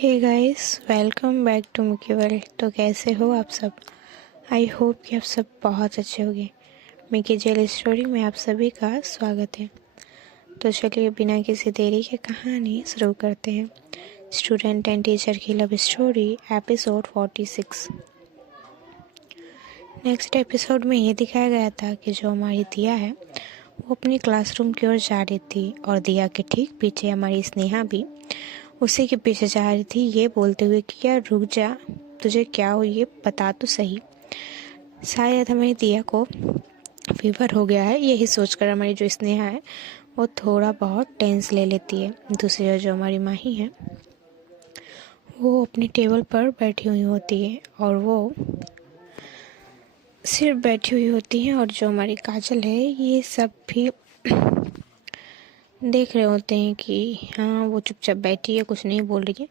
Hey guys, welcome back to Muki world. तो कैसे हो आप सब? आई होप कि आप सब बहुत अच्छे होंगे। मिकी जेल स्टोरी में आप सभी का स्वागत है। तो चलिए बिना किसी देरी के कहानी शुरू करते हैं। स्टूडेंट एंड टीचर की love story episode 46। Next episode में ये दिखाया गया था कि जो हमारी दिया है वो अपनी क्लासरूम की ओर जा रही थी और दिया के ठीक पीछे हमारी स्नेहा भी उसी के पीछे जा रही थी, ये बोलते हुए कि यार रुक जा, तुझे क्या हो ये बता तो सही। शायद हमारी दिया को फीवर हो गया है, यही सोचकर हमारी जो स्नेहा है वो थोड़ा बहुत टेंस ले लेती है। दूसरी ओर जो हमारी माही है वो अपनी टेबल पर बैठी हुई होती है और वो सिर्फ बैठी हुई होती है, और जो हमारी काजल है ये सब भी देख रहे होते हैं कि हाँ वो चुपचाप बैठी है, कुछ नहीं बोल रही है।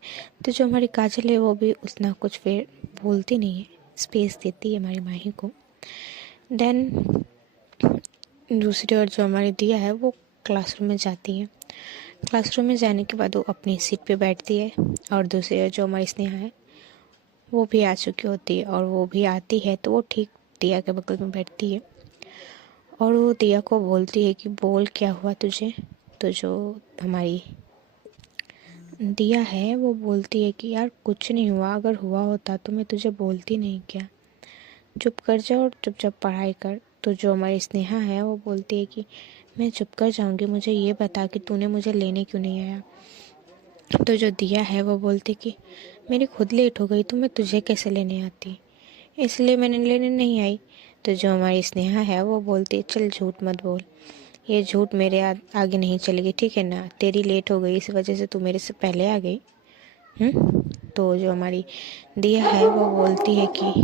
तो जो हमारी काजल है वो भी उतना कुछ फिर बोलती नहीं है, स्पेस देती है हमारी माही को। देन दूसरी ओर जो हमारी दिया है वो क्लासरूम में जाती है। क्लासरूम में जाने के बाद वो अपनी सीट पे बैठती है और दूसरी ओर जो हमारी स्नेहा है वो भी आ चुकी होती है, और वो भी आती है तो वो ठीक दिया के बगल में बैठती है और वो दिया को बोलती है कि बोल क्या हुआ तुझे। तो जो हमारी दिया है वो बोलती है कि यार कुछ नहीं हुआ, अगर हुआ होता तो मैं तुझे बोलती नहीं क्या, चुप कर जा और चुपचाप पढ़ाई कर। तो जो हमारी स्नेहा है वो बोलती है कि मैं चुप कर जाऊंगी, मुझे ये बता कि तूने मुझे लेने क्यों नहीं आया। तो जो दिया है वो बोलती कि मेरी खुद लेट हो गई तो मैं तुझे कैसे लेने आती, इसलिए मैंने लेने नहीं आई। तो जो हमारी स्नेहा है वो बोलती है चल झूठ मत बोल, ये झूठ मेरे आगे नहीं चलेगी, ठीक है ना। तेरी लेट हो गई इस वजह से तू मेरे से पहले आ गई। तो जो हमारी दिया है वो बोलती है कि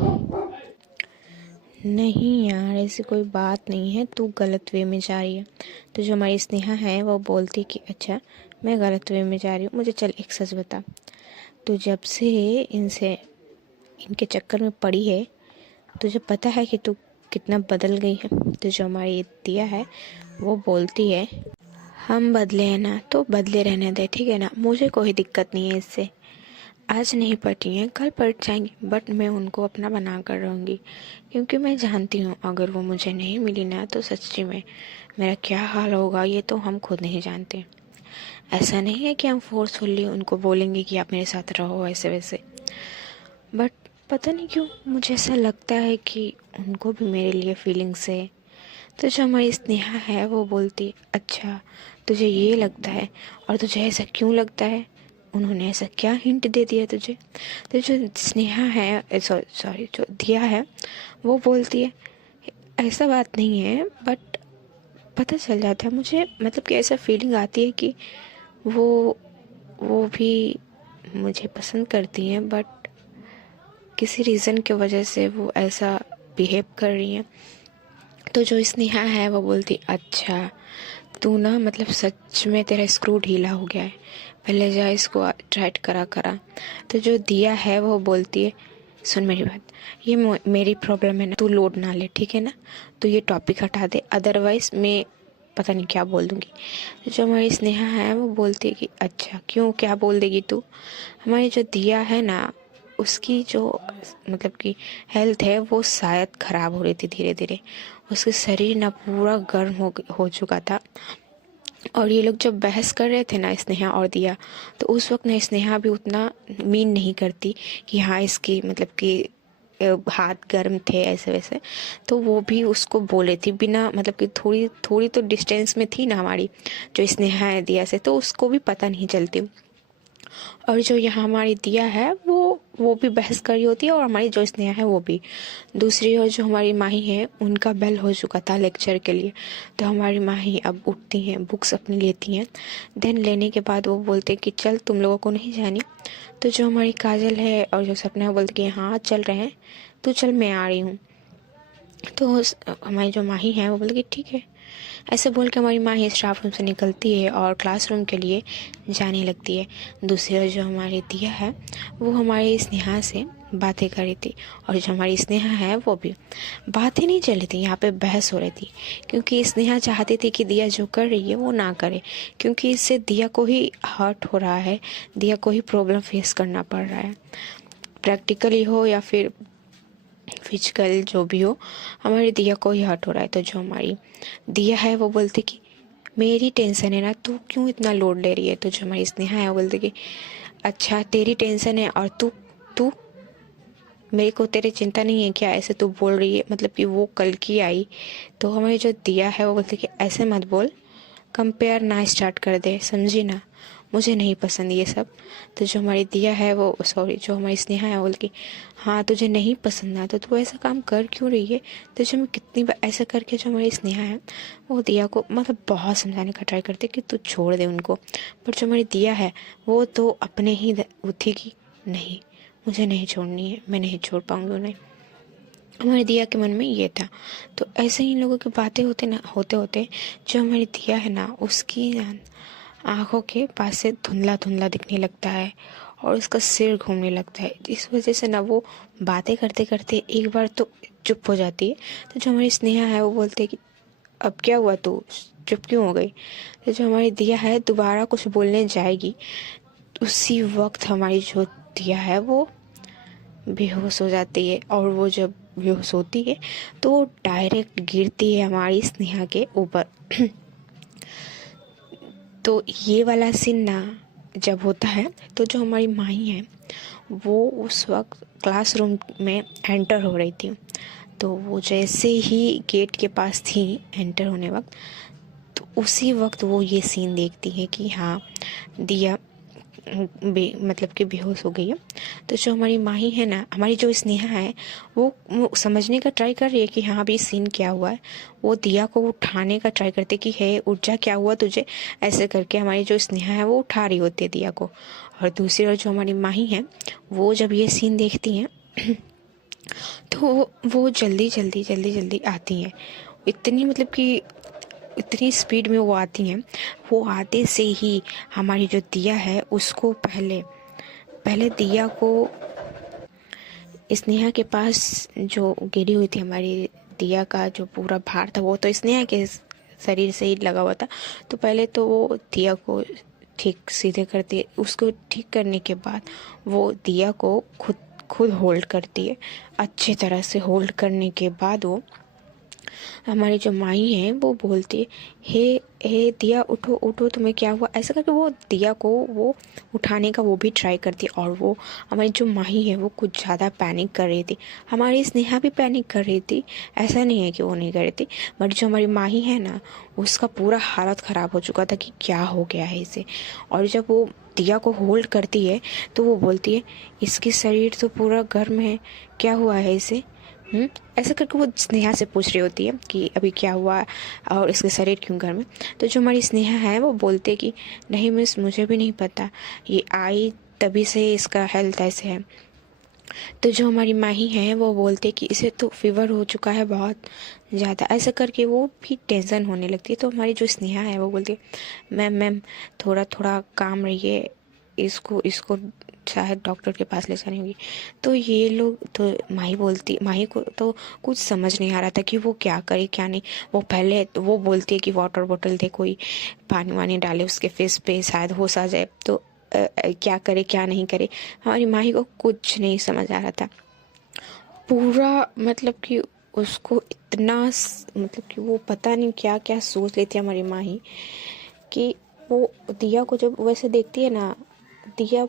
नहीं यार ऐसी कोई बात नहीं है, तू गलत वे में जा रही है। तो जो हमारी स्नेहा है वो बोलती है कि अच्छा मैं गलत वे में जा रही हूँ, मुझे चल एक सच बता, तो जब से इनके चक्कर में पड़ी है तुझे पता है कि तू कितना बदल गई है। तो जो हमारी दिया है वो बोलती है हम बदले हैं ना तो बदले रहने दे, ठीक है ना, मुझे कोई दिक्कत नहीं है इससे। आज नहीं पटी हैं कल पट जाएंगी, बट मैं उनको अपना बना कर रहूँगी, क्योंकि मैं जानती हूँ अगर वो मुझे नहीं मिली ना तो सच्ची में मेरा क्या हाल होगा ये तो हम खुद नहीं जानते। ऐसा नहीं है कि हम फोर्सफुली उनको बोलेंगे कि आप मेरे साथ रहो ऐसे वैसे, बट पता नहीं क्यों मुझे ऐसा लगता है कि उनको भी मेरे लिए फीलिंग्स है। तो जो हमारी स्नेहा है वो बोलती अच्छा तुझे ये लगता है, और तुझे ऐसा क्यों लगता है, उन्होंने ऐसा क्या हिंट दे दिया तुझे। तो जो स्नेहा है सॉरी जो दिया है वो बोलती है ऐसा बात नहीं है, बट पता चल जाता है मुझे, मतलब कि ऐसा फीलिंग आती है कि वो भी मुझे पसंद करती हैं, बट किसी रीज़न की वजह से वो ऐसा बिहेव कर रही हैं। तो जो स्नेहा है वो बोलती अच्छा तू ना मतलब सच में तेरा स्क्रू ढीला हो गया है, पहले जा इसको टाइट करा। तो जो दिया है वो बोलती है सुन मेरी बात, ये मेरी प्रॉब्लम है ना, तू लोड ना ले, ठीक है ना, तो ये टॉपिक हटा दे, अदरवाइज मैं पता नहीं क्या बोल दूंगी। तो जो हमारी स्नेहा है वो बोलती है कि अच्छा क्यों क्या बोल देगी तू। हमारी जो दिया है ना उसकी जो मतलब कि हेल्थ है वो शायद ख़राब हो रही थी धीरे धीरे, उसके शरीर ना पूरा गर्म हो चुका था। और ये लोग जब बहस कर रहे थे ना स्नेहा और दिया, तो उस वक्त ना स्नेहा भी उतना मीन नहीं करती कि हाँ इसकी मतलब कि हाथ गर्म थे ऐसे वैसे, तो वो भी उसको बोले थी बिना मतलब कि थोड़ी थोड़ी तो डिस्टेंस में थी ना हमारी जो स्नेहा है दिया से, तो उसको भी पता नहीं चलती। और जो यहाँ हमारी दिया है वो भी बहस कर रही होती है, और हमारी जो स्नेहा है वो भी। दूसरी ओर जो हमारी माही है उनका बेल हो चुका था लेक्चर के लिए, तो हमारी माही अब उठती हैं, बुक्स अपनी लेती हैं। देन लेने के बाद वो बोलते हैं कि चल तुम लोगों को नहीं जानी। तो जो हमारी काजल है और जो सपना है बोलते कि हाँ चल रहे हैं, तू चल मैं आ रही हूँ। तो हमारी जो माही है वो बोलती कि ठीक है। ऐसे बोल के हमारी माँ ही स्टाफ रूम से निकलती है और क्लासरूम के लिए जाने लगती है। दूसरी ओर जो हमारी दिया है वो हमारी स्नेहा से बातें कर रही थी, और जो हमारी स्नेहा है वो भी बातें नहीं चल रही थी, यहाँ पे बहस हो रही थी। क्योंकि स्नेहा चाहती थी कि दिया जो कर रही है वो ना करे, क्योंकि इससे दिया को ही हर्ट हो रहा है, दिया को ही प्रॉब्लम फेस करना पड़ रहा है, प्रैक्टिकली हो या फिर फिजिकल जो भी हो, हमारी दिया को ही हर्ट हो रहा है। तो जो हमारी दिया है वो बोलती कि मेरी टेंशन है ना, तू क्यों इतना लोड ले रही है। तो जो हमारी स्नेहा है वो बोलती कि अच्छा तेरी टेंशन है और तू तू मेरे को तेरी चिंता नहीं है क्या, ऐसे तू बोल रही है, मतलब कि वो कल की आई। तो हमारी जो दिया है वो बोलती कि ऐसे मत बोल, कंपेयर ना स्टार्ट कर दे, समझी ना, मुझे नहीं पसंद ये सब। तो जो हमारी दिया है वो सॉरी जो हमारी स्नेहा है बोल की हाँ तुझे नहीं पसंद ना तो तू ऐसा काम कर क्यों रही है। तो जो मैं कितनी बार ऐसा करके जो हमारी स्नेहा है वो दिया को मतलब बहुत समझाने का ट्राई करती कि तू छोड़ दे उनको, बट जो हमारी दिया है वो तो अपने ही वो थी कि नहीं मुझे नहीं छोड़नी है, मैं नहीं छोड़ पाऊंगी उन्हें। हमारी दिया के मन में ये था। तो ऐसे ही लोगों की बातें होते होते जो हमारी दिया है ना उसकी आंखों के पास से धुंधला धुंधला दिखने लगता है और उसका सिर घूमने लगता है। इस वजह से ना वो बातें करते करते एक बार तो चुप हो जाती है। तो जो हमारी स्नेहा है वो बोलते है कि अब क्या हुआ, तू चुप क्यों हो गई। तो जो हमारी दिया है दोबारा कुछ बोलने जाएगी, उसी वक्त हमारी जो दिया है वो बेहोश हो जाती है, और वो जब बेहोश होती है तो वो डायरेक्ट गिरती है हमारी स्नेहा के ऊपर। तो ये वाला सीन ना जब होता है तो जो हमारी माही है वो उस वक्त क्लासरूम में एंटर हो रही थी। तो वो जैसे ही गेट के पास थी एंटर होने वक्त, तो उसी वक्त वो ये सीन देखती है कि हाँ दिया मतलब कि बेहोश हो गई है। तो जो हमारी माही है ना, हमारी जो स्नेहा है वो समझने का ट्राई कर रही है कि हाँ अभी सीन क्या हुआ है। वो दिया को उठाने का ट्राई करते कि हे उठ जा, क्या हुआ तुझे, ऐसे करके हमारी जो स्नेहा है वो उठा रही होती है दिया को। और दूसरी ओर जो हमारी माही है वो जब ये सीन देखती हैं तो वो जल्दी जल्दी जल्दी जल्दी आती हैं, इतनी मतलब कि इतनी स्पीड में वो आती हैं। वो आते से ही हमारी जो दिया है उसको पहले पहले दिया को स्नेहा के पास जो गिरी हुई थी, हमारी दिया का जो पूरा भार था वो तो स्नेहा के शरीर से ही लगा हुआ था। तो पहले तो वो दिया को ठीक सीधे करती, उसको ठीक करने के बाद वो दिया को खुद खुद होल्ड करती है। अच्छी तरह से होल्ड करने के बाद वो हमारी जो माई है वो बोलती है हे हे दिया उठो उठो, तुम्हें क्या हुआ, ऐसा करके वो दिया को वो उठाने का वो भी ट्राई करती है। और वो हमारी जो माही है वो कुछ ज़्यादा पैनिक कर रही थी, हमारी स्नेहा भी पैनिक कर रही थी, ऐसा नहीं है कि वो नहीं कर रही थी। बट जो हमारी माही है ना उसका पूरा हालत ख़राब हो चुका था कि क्या हो गया है इसे। और जब वो दिया को होल्ड करती है तो वो बोलती है इसकी शरीर तो पूरा गर्म है, क्या हुआ है इसे। ऐसा करके वो स्नेहा से पूछ रही होती है कि अभी क्या हुआ और इसके शरीर क्यों गर्म है। तो जो हमारी स्नेहा है वो बोलते है कि नहीं मिस मुझे भी नहीं पता, ये आई तभी से इसका हेल्थ ऐसे है। तो जो हमारी माही है वो बोलते कि इसे तो फीवर हो चुका है बहुत ज़्यादा, ऐसा करके वो भी टेंशन होने लगती है। तो हमारी जो स्नेहा है वो बोलती है मैम मैम थोड़ा थोड़ा काम रहिए, इसको इसको शायद डॉक्टर के पास ले जानी होगी। तो ये लोग तो माही को तो कुछ समझ नहीं आ रहा था कि वो क्या करे क्या नहीं। वो पहले तो वो बोलती है कि वाटर बॉटल दे, कोई पानी वानी डाले उसके फेस पे, शायद होश आ जाए। तो क्या करे क्या नहीं करे, हमारी माही को कुछ नहीं समझ आ रहा था पूरा। मतलब कि उसको इतना मतलब कि वो पता नहीं क्या क्या सोच लेती है हमारी माही कि वो दिया को जब वैसे देखती है ना, दिया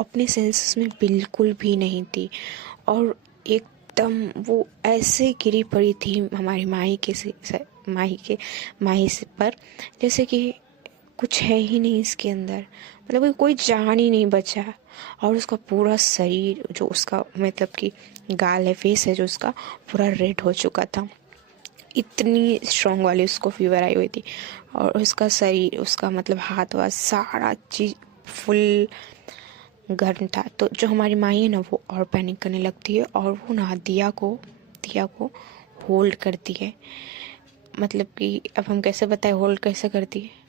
अपने सेंसेस में बिल्कुल भी नहीं थी और एकदम वो ऐसे गिरी पड़ी थी हमारी माही से पर जैसे कि कुछ है ही नहीं इसके अंदर, मतलब कोई जान ही नहीं बचा। और उसका पूरा शरीर जो उसका मतलब कि गाल है, फेस है जो उसका पूरा रेड हो चुका था, इतनी स्ट्रॉन्ग वाली उसको फीवर आई हुई थी। और उसका शरीर उसका मतलब हाथ वाथ सारा चीज फुल गर्म था। तो जो हमारी माई है ना वो और पैनिक करने लगती है और वो ना दिया को होल्ड करती है। मतलब कि अब हम कैसे बताएं होल्ड कैसे करती है।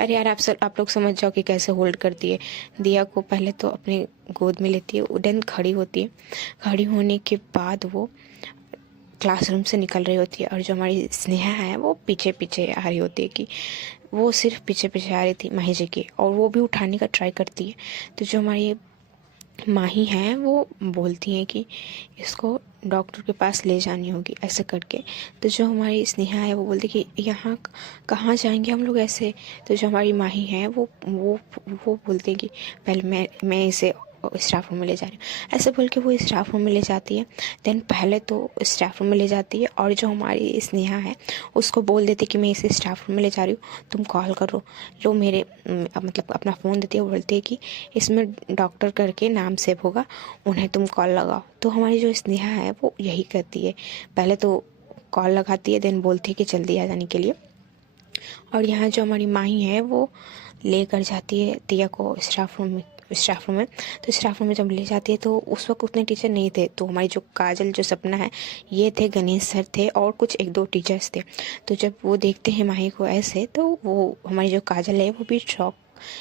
अरे यार आप लोग समझ जाओ कि कैसे होल्ड करती है। दिया को पहले तो अपने गोद में लेती है, देन खड़ी होती है। खड़ी होने के बाद वो क्लासरूम से निकल रही होती है, और जो हमारी स्नेहा है वो पीछे पीछे आ रही होती है, कि वो सिर्फ पीछे पीछे आ रही थी माही जी की, और वो भी उठाने का ट्राई करती है। तो जो हमारी माही हैं वो बोलती हैं कि इसको डॉक्टर के पास ले जानी होगी ऐसे करके। तो जो हमारी स्नेहा है वो बोलती कि यहाँ कहाँ जाएंगे हम लोग ऐसे। तो जो हमारी माही है वो बोलती है कि पहले मैं इसे स्टाफ रूम में ले जा रही हूँ, ऐसे बोल के वो स्टाफ रूम में ले जाती है। देन पहले तो स्टाफ रूम में ले जाती है, और जो हमारी स्नेहा है उसको बोल देती कि मैं इसे स्टाफ रूम में ले जा रही हूँ, तुम कॉल करो। लो मेरे मतलब अपना फ़ोन देती है, बोलती है कि इसमें डॉक्टर करके नाम सेव होगा, उन्हें तुम कॉल लगाओ। तो हमारी जो स्नेहा है वो यही करती है, पहले तो कॉल लगाती है, देन बोलती है कि जल्दी आ जाने के लिए। और यहाँ जो हमारी माही है वो लेकर जाती है दिया को स्टाफ रूम में। तो स्टाफ रूम में जब ले जाती है तो उस वक्त उतने टीचर नहीं थे। तो हमारी जो काजल जो सपना है ये थे, गणेश सर थे, और कुछ एक दो टीचर्स थे। तो जब वो देखते हैं माही को ऐसे, तो वो हमारी जो काजल है वो भी शॉक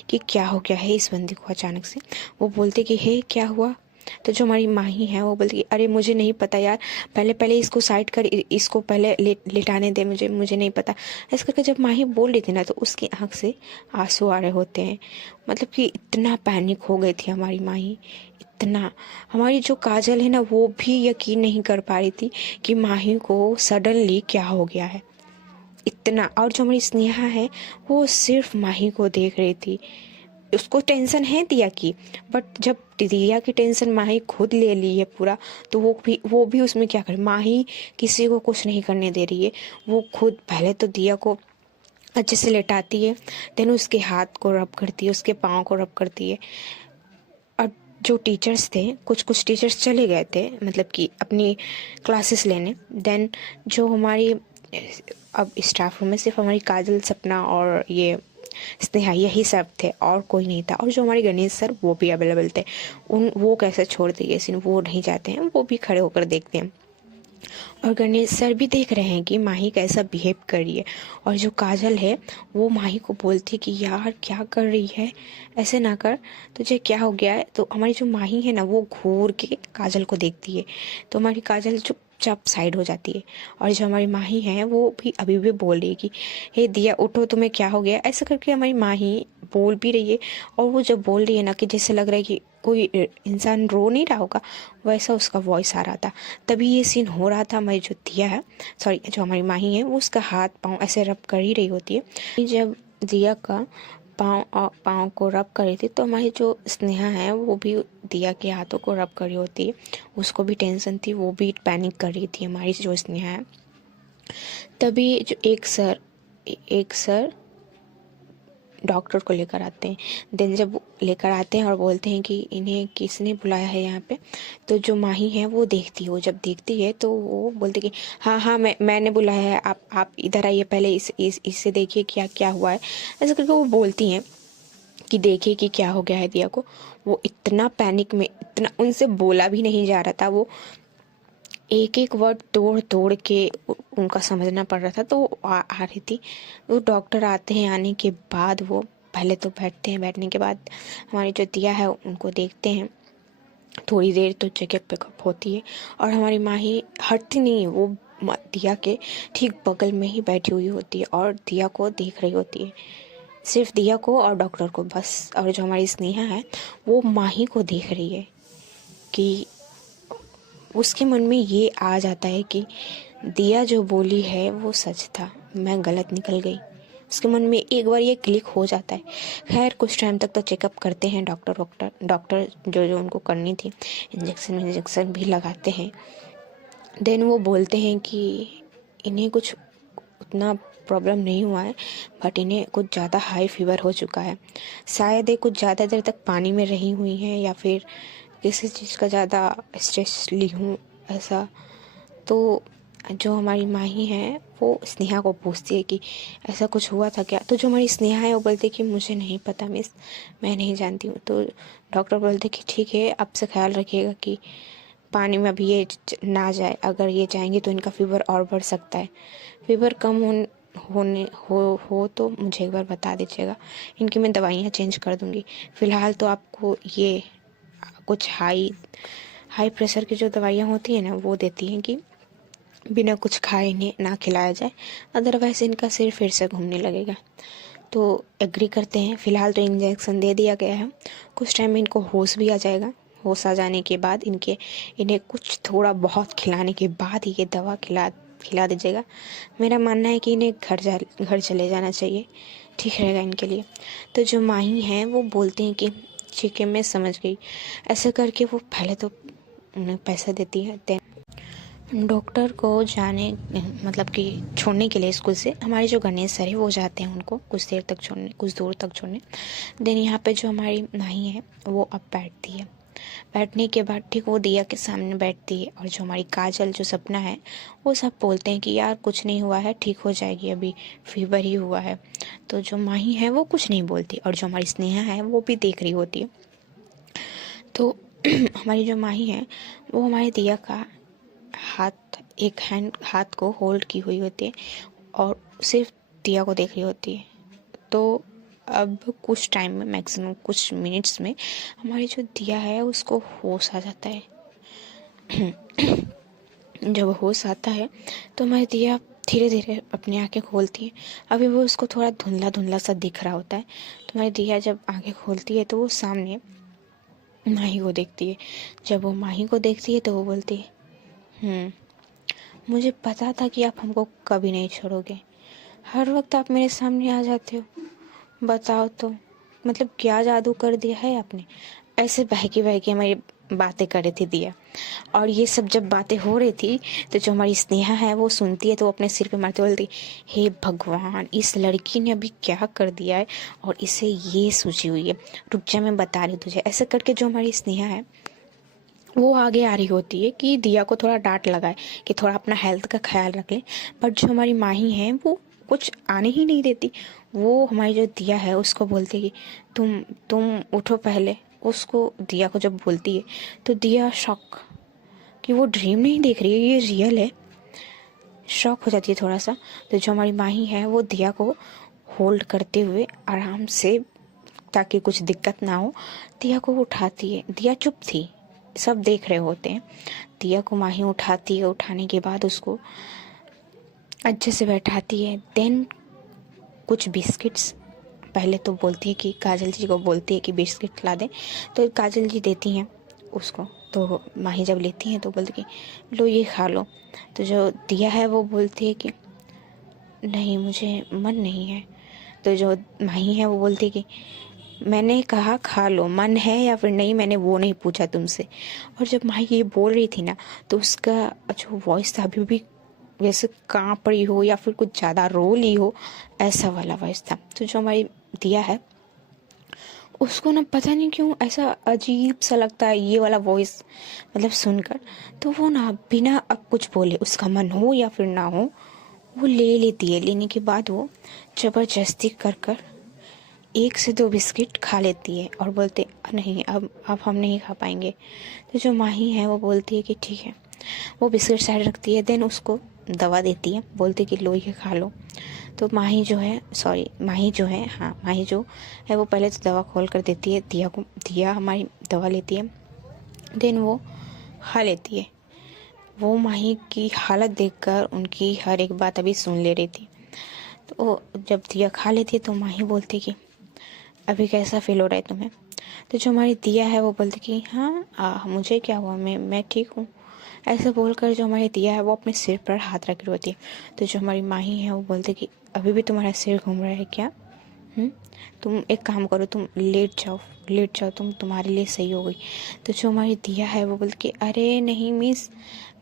कि क्या हो गया है इस बंदी को अचानक से। वो बोलते कि हे क्या हुआ। तो जो हमारी माही है वो बोलती अरे मुझे नहीं पता यार, पहले पहले इसको साइड कर, इसको पहले लेटाने दे, मुझे नहीं पता। ऐसे करके जब माही बोल रही थी ना तो उसकी आंख से आंसू आ रहे होते हैं। मतलब कि इतना पैनिक हो गई थी हमारी माही, इतना। हमारी जो काजल है ना वो भी यकीन नहीं कर पा रही थी कि माही को सडनली क्या हो गया है, इतना। और जो हमारी स्नेहा है वो सिर्फ माही को देख रही थी। उसको टेंशन है दिया की, बट जब दिया की टेंशन माही खुद ले ली है पूरा, तो वो भी उसमें क्या करे। माही किसी को कुछ नहीं करने दे रही है, वो खुद पहले तो दिया को अच्छे से लेटाती है, देन उसके हाथ को रब करती है, उसके पाँव को रब करती है। और जो टीचर्स थे, कुछ टीचर्स चले गए थे मतलब कि अपनी क्लासेस लेने। देन जो हमारी अब स्टाफ रूम में सिर्फ हमारी काजल सपना और ये स्नेहा यही सब थे, और कोई नहीं था। और जो हमारे गणेश सर वो भी अवेलेबल थे, वो कैसे छोड़ दिए सीन, वो नहीं जाते हैं, वो भी खड़े होकर देखते हैं। और गणेश सर भी देख रहे हैं कि माही कैसा बिहेव कर रही है। और जो काजल है वो माही को बोलती कि यार क्या कर रही है, ऐसे ना कर, तुझे क्या हो गया है। तो हमारी जो माही है ना वो घूर के काजल को देखती है, तो हमारी काजल चुपचाप साइड हो जाती है। और जो हमारी माही है वो भी अभी भी बोल रही है कि हे दिया उठो, तुम्हें क्या हो गया, ऐसा करके हमारी माही बोल भी रही है। और वो जब बोल रही है ना कि जैसे लग रहा है कि कोई इंसान रो नहीं रहा होगा, वैसा उसका वॉइस आ रहा था। तभी ये सीन हो रहा था। हमारी जो दिया है, सॉरी जो हमारी माही है, वो उसका हाथ पाँव ऐसे रब कर ही रही होती है। जब दिया का पाँव को रब कर रही थी तो हमारी जो स्नेहा है वो भी दिया के हाथों को रब कर रही होती है। उसको भी टेंशन थी, वो भी पैनिक कर रही थी हमारी जो स्नेहा है। तभी जो एक सर डॉक्टर को लेकर आते हैं। देन जब लेकर आते हैं और बोलते हैं कि इन्हें किसने बुलाया है यहाँ पे, तो जो माही है वो देखती है। वो जब देखती है तो वो बोलती कि हाँ हाँ मैंने बुलाया है, आप इधर आइए, पहले इससे देखिए क्या क्या हुआ है, ऐसे करके वो बोलती हैं कि देखिए कि क्या हो गया है दिया को। वो इतना पैनिक में, इतना उनसे बोला भी नहीं जा रहा था, वो एक एक वर्ड तोड़ तोड़ के उनका समझना पड़ रहा था। तो वो आ रही थी। वो डॉक्टर आते हैं, आने के बाद वो पहले तो बैठते हैं, बैठने के बाद हमारी जो दिया है उनको देखते हैं। थोड़ी देर तो चेकअप वेकअप होती है, और हमारी माही हटती नहीं है, वो दिया के ठीक बगल में ही बैठी हुई होती है और दिया को देख रही होती है, सिर्फ दिया को और डॉक्टर को बस। और जो हमारी स्नेहा है वो माही को देख रही है कि उसके मन में ये आ जाता है कि दिया जो बोली है वो सच था, मैं गलत निकल गई। उसके मन में एक बार ये क्लिक हो जाता है। खैर कुछ टाइम तक तो चेकअप करते हैं डॉक्टर जो जो उनको करनी थी, इंजेक्शन भी लगाते हैं। देन वो बोलते हैं कि इन्हें कुछ उतना प्रॉब्लम नहीं हुआ है, बट इन्हें कुछ ज़्यादा हाई फीवर हो चुका है। शायद ये कुछ ज़्यादा देर तक पानी में रही हुई हैं, या फिर किसी चीज़ का ज़्यादा स्ट्रेस ली हूँ ऐसा। तो जो हमारी माही है वो स्नेहा को पूछती है कि ऐसा कुछ हुआ था क्या। तो जो हमारी स्नेहा है वो बोलती है कि मुझे नहीं पता मिस, मैं नहीं जानती हूँ। तो डॉक्टर बोलते कि ठीक है, अब से ख्याल रखिएगा कि पानी में अभी ये ना जाए, अगर ये जाएंगे तो इनका फीवर और बढ़ सकता है। फीवर कम हो तो मुझे एक बार बता दीजिएगा, इनकी मैं दवाइयाँ चेंज कर दूँगी। फ़िलहाल तो आपको ये कुछ हाई प्रेशर की जो दवाइयाँ होती हैं ना, वो देती हैं कि बिना कुछ खाए इन्हें ना खिलाया जाए, अदरवाइज़ इनका सिर फिर से घूमने लगेगा। तो एग्री करते हैं। फ़िलहाल तो इंजेक्शन दे दिया गया है, कुछ टाइम में इनको होश भी आ जाएगा। होश आ जाने के बाद इन्हें कुछ थोड़ा बहुत खिलाने के बाद ही ये दवा खिला दीजिएगा। मेरा मानना है कि इन्हें घर चले जाना चाहिए, ठीक रहेगा इनके लिए। तो जो माही हैं वो बोलते हैं कि ठीक है, मैं समझ गई। ऐसे करके वो पहले तो उन्हें पैसा देती है, डॉक्टर को जाने मतलब कि छोड़ने के लिए स्कूल से हमारे जो गणेश सर है वो जाते हैं उनको कुछ दूर तक छोड़ने। देन यहाँ पे जो हमारी माही है वो अब बैठती है। बैठने के बाद ठीक वो दिया के सामने बैठती है, और जो हमारी काजल जो सपना है वो सब बोलते हैं कि यार कुछ नहीं हुआ है, ठीक हो जाएगी, अभी फीवर ही हुआ है। तो जो माही है वो कुछ नहीं बोलती, और जो हमारी स्नेहा है वो भी देख रही होती है। तो हमारी जो माही है वो हमारे दिया का हाथ को होल्ड की हुई होती है और सिर्फ दिया को देख रही होती है। तो अब कुछ टाइम में, मैक्सिमम कुछ मिनट्स में, हमारी जो दिया है उसको होश आ जाता है। जब होश आता है तो हमारी दिया धीरे धीरे अपनी आंखें खोलती है। अभी वो उसको थोड़ा धुंधला धुंधला सा दिख रहा होता है। तो हमारी दिया जब आंखें खोलती है तो वो सामने माही को देखती है। जब वो माही को देखती है तो वो बोलती है, मुझे पता था कि आप हमको कभी नहीं छोड़ोगे, हर वक्त आप मेरे सामने आ जाते हो, बताओ तो मतलब क्या जादू कर दिया है आपने। ऐसे बहकी बहकी हमारी बातें कर रही थी दिया। और ये सब जब बातें हो रही थी तो जो हमारी स्नेहा है वो सुनती है, तो वो अपने सिर पे मारते बोलती, हे भगवान, इस लड़की ने अभी क्या कर दिया है और इसे ये सूझी हुई है, रुक जा मैं बता रही तुझे। ऐसे करके जो हमारी स्नेहा है वो आगे आ रही होती है कि दिया को थोड़ा डांट लगाए कि थोड़ा अपना हेल्थ का ख्याल रख ले। बट जो हमारी माही है वो कुछ आने ही नहीं देती। वो हमारी जो दिया है उसको बोलती है कि तुम उठो पहले। उसको दिया को जब बोलती है तो दिया शॉक कि वो ड्रीम नहीं देख रही है, ये रियल है। शॉक हो जाती है थोड़ा सा। तो जो हमारी माही है वो दिया को होल्ड करते हुए आराम से, ताकि कुछ दिक्कत ना हो, दिया को उठाती है। दिया चुप थी, सब देख रहे होते हैं। दिया को माही उठाती है, उठाने के बाद उसको अच्छे से बैठाती है। देन कुछ बिस्किट्स पहले तो बोलती है कि काजल जी को बोलती है कि बिस्किट ला दें, तो काजल जी देती हैं उसको। तो माही जब लेती हैं तो बोलती कि लो ये खा लो। तो जो दिया है वो बोलती है कि नहीं, मुझे मन नहीं है। तो जो माही है वो बोलती है कि मैंने कहा खा लो, मन है या फिर नहीं, मैंने वो नहीं पूछा तुमसे। और जब माही ये बोल रही थी ना तो उसका जो वॉइस था अभी भी वैसे कांप रही हो या फिर कुछ ज़्यादा रो ली हो, ऐसा वाला वॉइस था। तो जो हमारी दिया है उसको ना पता नहीं क्यों ऐसा अजीब सा लगता है ये वाला वॉइस मतलब सुनकर। तो वो ना बिना अब कुछ बोले, उसका मन हो या फिर ना हो, वो ले लेती है। लेने के बाद वो ज़बरदस्ती कर 1 से 2 बिस्किट खा लेती है और बोलते नहीं, अब हम नहीं खा पाएंगे। तो जो माही है वो बोलती है कि ठीक है। वो बिस्किट साइड रखती है, देन उसको दवा देती है, बोलती कि लो ये खा लो। तो माही जो है माही जो है वो पहले तो दवा खोल कर देती है दिया को। दिया हमारी दवा लेती है, देन वो खा लेती है। वो माही की हालत देखकर उनकी हर एक बात अभी सुन ले रही थी। तो जब दिया खा लेती है तो माही बोलती कि अभी कैसा फील हो रहा है तुम्हें। तो जो हमारी दिया है वो बोलती कि हाँ मुझे क्या हुआ, मैं ठीक हूँ। ऐसे बोलकर जो हमारी दिया है वो अपने सिर पर हाथ रखी होती है। तो जो हमारी माही है वो बोलती कि अभी भी तुम्हारा सिर घूम रहा है क्या? तुम एक काम करो, तुम लेट जाओ, तुम्हारे लिए सही हो गई। तो जो हमारी दिया है वो बोलती कि अरे नहीं मिस,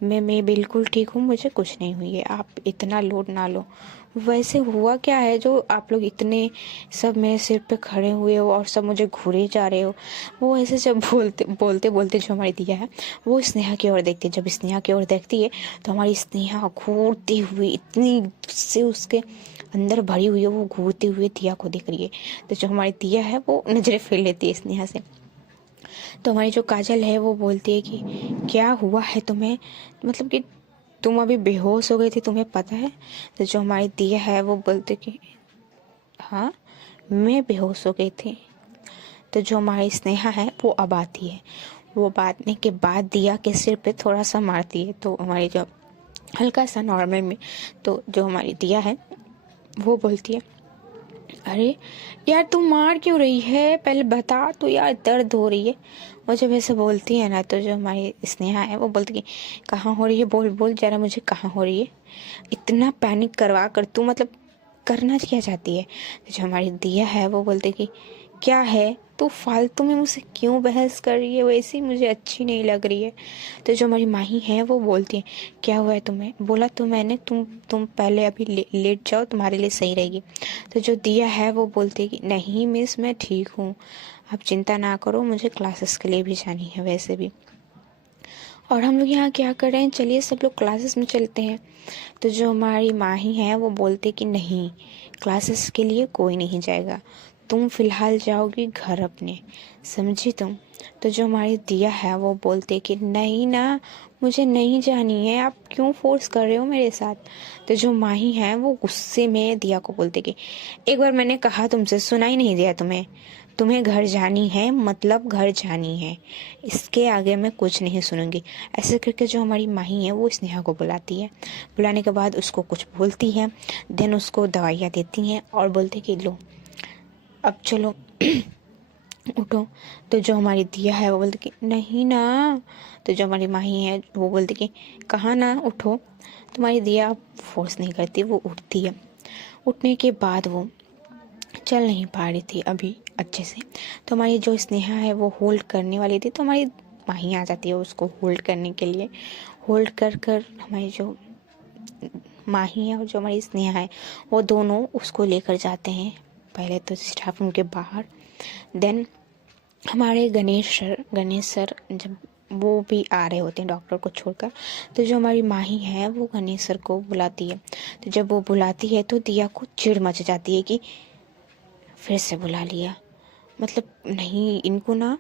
मैं बिल्कुल ठीक हूँ, मुझे कुछ नहीं हुई है, आप इतना लोड ना लो। वैसे हुआ क्या है जो आप लोग इतने सब मेरे सिर पे खड़े हुए हो और सब मुझे घूरे जा रहे हो। वो ऐसे जब बोलते जो हमारी दिया है वो स्नेहा की ओर देखती है। जब स्नेहा की ओर देखती है तो हमारी स्नेहा घूरती हुई, इतनी से उसके अंदर भरी हुई है, वो घूरते हुए दिया को देख रही है। तो जो हमारी दिया है वो नजरें फेर लेती है स्नेहा से। तो हमारी जो काजल है वो बोलती है कि क्या हुआ है तुम्हें, मतलब कि तुम अभी बेहोश हो गई थी, तुम्हें पता है। तो जो हमारी दिया है वो बोलती कि हाँ मैं बेहोश हो गई थी। तो जो हमारी स्नेहा है वो अब आती है, वो बांटने के बाद दिया के सिर पे थोड़ा सा मारती है, तो हमारी जो हल्का सा नॉर्मल में, तो जो हमारी दिया है वो बोलती है अरे यार तू मार क्यों रही है, पहले बता तो यार, दर्द हो रही है। वो जब ऐसे बोलती है ना, तो जो हमारी स्नेहा है वो बोलती कि कहाँ हो रही है, बोल बोल जरा मुझे, कहाँ हो रही है। इतना पैनिक करवा कर तू मतलब करना क्या चाहती है। तो जो हमारी दिया है वो बोलती कि क्या है, तू फालतू में मुझसे क्यों बहस कर रही है, वैसे ही मुझे अच्छी नहीं लग रही है। तो जो हमारी माही है वो बोलती है क्या हुआ है तुम्हें, बोला तो मैंने, तुम पहले अभी लेट जाओ, तुम्हारे लिए सही रहेगी। तो जो दिया है वो बोलती है कि नहीं मिस मैं ठीक हूँ, आप चिंता ना करो, मुझे क्लासेस के लिए भी जानी है वैसे भी, और हम लोग यहाँ क्या कर रहे हैं, चलिए सब लोग क्लासेस में चलते हैं। तो जो हमारी माही है वो बोलते कि नहीं, क्लासेस के लिए कोई नहीं जाएगा, तुम फिलहाल जाओगी घर अपने, समझी तुम। तो जो हमारी दिया है वो बोलते कि नहीं ना, मुझे नहीं जानी है, आप क्यों फोर्स कर रहे हो मेरे साथ। तो जो माही है वो गुस्से में दिया को बोलते कि एक बार मैंने कहा तुमसे, सुना ही नहीं दिया तुम्हें, तुम्हें घर जानी है मतलब घर जानी है, इसके आगे मैं कुछ नहीं सुनूंगी। ऐसे करके जो हमारी माही है वो स्नेहा को बुलाती है, बुलाने के बाद उसको कुछ बोलती है, देन उसको दवाइयाँ देती हैं और बोलते कि लो अब चलो उठो। तो जो हमारी दिया है वो बोलती कि नहीं ना। तो जो हमारी माही है वो बोलती कि कहाँ ना, उठो। तुम्हारी दिया फोर्स नहीं करती, वो उठती है। उठने के बाद वो चल नहीं पा रही थी अभी अच्छे से, तो हमारी जो स्नेहा है वो होल्ड करने वाली थी, तो हमारी माही आ जाती है उसको होल्ड करने के लिए। होल्ड कर कर हमारी जो माही है और जो हमारी स्नेहा है वो दोनों उसको लेकर जाते हैं पहले तो स्टाफ रूम के बाहर। देन हमारे गणेश सर जब वो भी आ रहे होते हैं डॉक्टर को छोड़कर, तो जो हमारी माही है वो गणेश सर को बुलाती है। तो जब वो बुलाती है तो दिया को चिढ़ मच जाती है कि फिर से बुला लिया, मतलब नहीं इनको ना,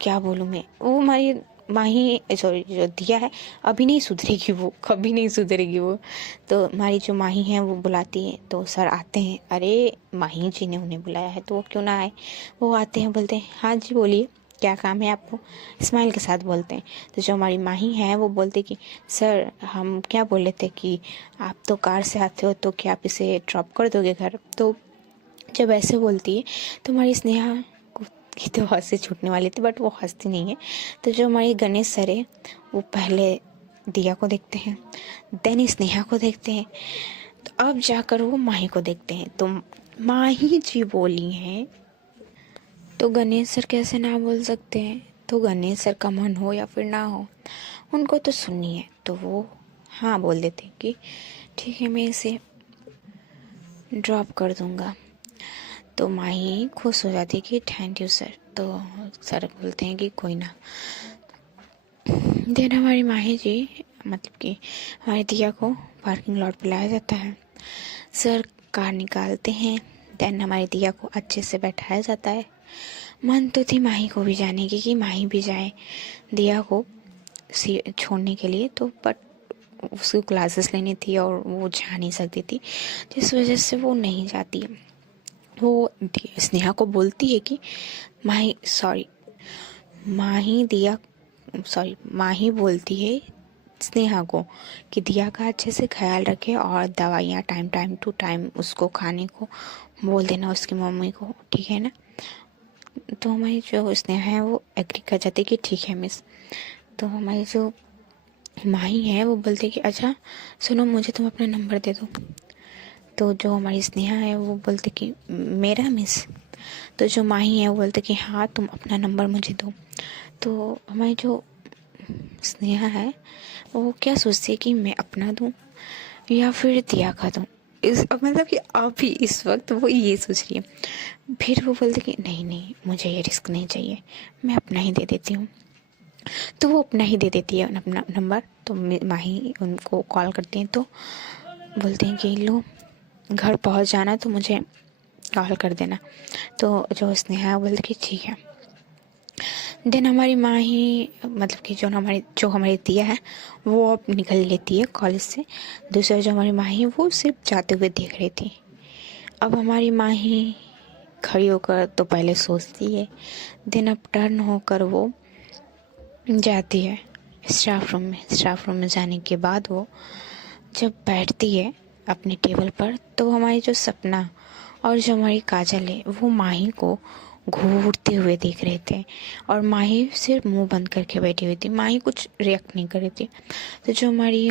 क्या बोलूँ मैं, वो हमारी माही सॉरी जो दिया है अभी नहीं सुधरेगी, वो कभी नहीं सुधरेगी वो। तो हमारी जो माही है वो बुलाती है, तो सर आते हैं, अरे माही जी ने उन्हें बुलाया है तो वो क्यों ना आए। वो आते हैं, बोलते हैं हाँ जी बोलिए क्या काम है आपको, स्माइल के साथ बोलते हैं। तो जो हमारी माही है वो बोलते कि सर हम क्या बोले थे कि आप तो कार से आते हो तो क्या आप इसे ड्रॉप कर दोगे घर। तो जब ऐसे बोलती है तो हमारी स्नेहा की तो हंसी छूटने वाली थी, बट वो हंसती नहीं है। तो जो हमारी गणेश सर है वो पहले दिया को देखते हैं, देन स्नेहा को देखते हैं, तो अब जाकर वो माही को देखते हैं। तो माही जी बोली हैं तो गणेश सर कैसे ना बोल सकते हैं। तो गणेश सर का मन हो या फिर ना हो, उनको तो सुननी है, तो वो हाँ बोल देते कि ठीक है मैं इसे ड्रॉप कर दूँगा। तो माही खुश हो जाती है कि थैंक यू सर। तो सर बोलते हैं कि कोई ना। देन हमारी माही जी मतलब कि हमारी दिया को पार्किंग लॉट पे लाया जाता है, सर कार निकालते हैं, देन हमारी दिया को अच्छे से बैठाया जाता है। मन तो थी माही को भी जाने की कि माही भी जाए दिया को छोड़ने के लिए, तो बट उसको क्लासेस लेनी थी और वो जा नहीं सकती थी, जिस वजह से वो नहीं जाती है। वो स्नेहा को बोलती है कि माही बोलती है स्नेहा को कि दिया का अच्छे से ख्याल रखे और दवाइयाँ टाइम टू टाइम उसको खाने को बोल देना उसकी मम्मी को, ठीक है ना। तो हमारी जो स्नेहा है वो एग्री कर जाती है कि ठीक है मिस। तो हमारी जो माही है वो बोलती है कि अच्छा सुनो मुझे तुम अपना नंबर दे दो। तो जो हमारी स्नेहा है वो बोलती कि मेरा मिस। तो जो माही है वो बोलते कि हाँ तुम अपना नंबर मुझे दो। तो हमारी जो स्नेहा है वो क्या सोचती है कि मैं अपना दूं या फिर दिया का दूं, इस मतलब कि अभी इस वक्त वो ये सोच रही है। फिर वो बोलते कि नहीं नहीं मुझे ये रिस्क नहीं चाहिए, मैं अपना ही दे देती हूँ। तो वो अपना ही दे देती है अपना नंबर। तो माही उनको कॉल करती हैं, तो बोलते हैं कि लो घर पहुँच जाना तो मुझे कॉल कर देना। तो जो स्नेहा बोलती कि ठीक है। देन हमारी माँ ही मतलब कि जो हमारी दिया है वो अब निकल लेती है कॉलेज से। दूसरा जो हमारी माँ ही वो सिर्फ जाते हुए देख रही थी। अब हमारी माँ ही खड़ी होकर तो पहले सोचती है, देन अब टर्न होकर वो जाती है स्टाफ रूम में। स्टाफ रूम में जाने के बाद वो जब बैठती है अपने टेबल पर, तो हमारी जो सपना और जो हमारी काजल है वो माही को घूरते हुए देख रहे थे, और माही सिर्फ मुंह बंद करके बैठी हुई थी। माही कुछ रिएक्ट नहीं कर रही थी। तो जो हमारी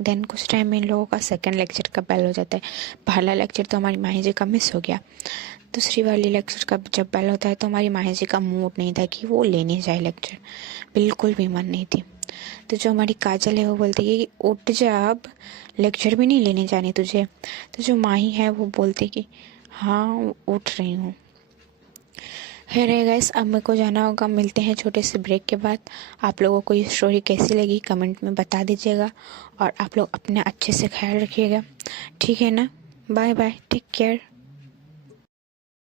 देन कुछ टाइम में इन लोगों का सेकंड लेक्चर का बेल हो जाता है। पहला लेक्चर तो हमारी माही जी का मिस हो गया। दूसरी वाली लेक्चर का जब बेल होता है तो हमारी माही जी का मूड नहीं था कि वो लेने जाए लेक्चर, बिल्कुल भी मन नहीं थी। तो जो हमारी काजल है वो बोलती है कि उठ जा, अब लेक्चर भी नहीं लेने जाने तुझे। तो जो माही है वो बोलती कि हाँ उठ रही हूँ। है गाइस, अब मेरे को जाना होगा। मिलते हैं छोटे से ब्रेक के बाद। आप लोगों को ये स्टोरी कैसी लगी कमेंट में बता दीजिएगा, और आप लोग अपना अच्छे से ख्याल रखिएगा, ठीक है ना। Bye bye, take care.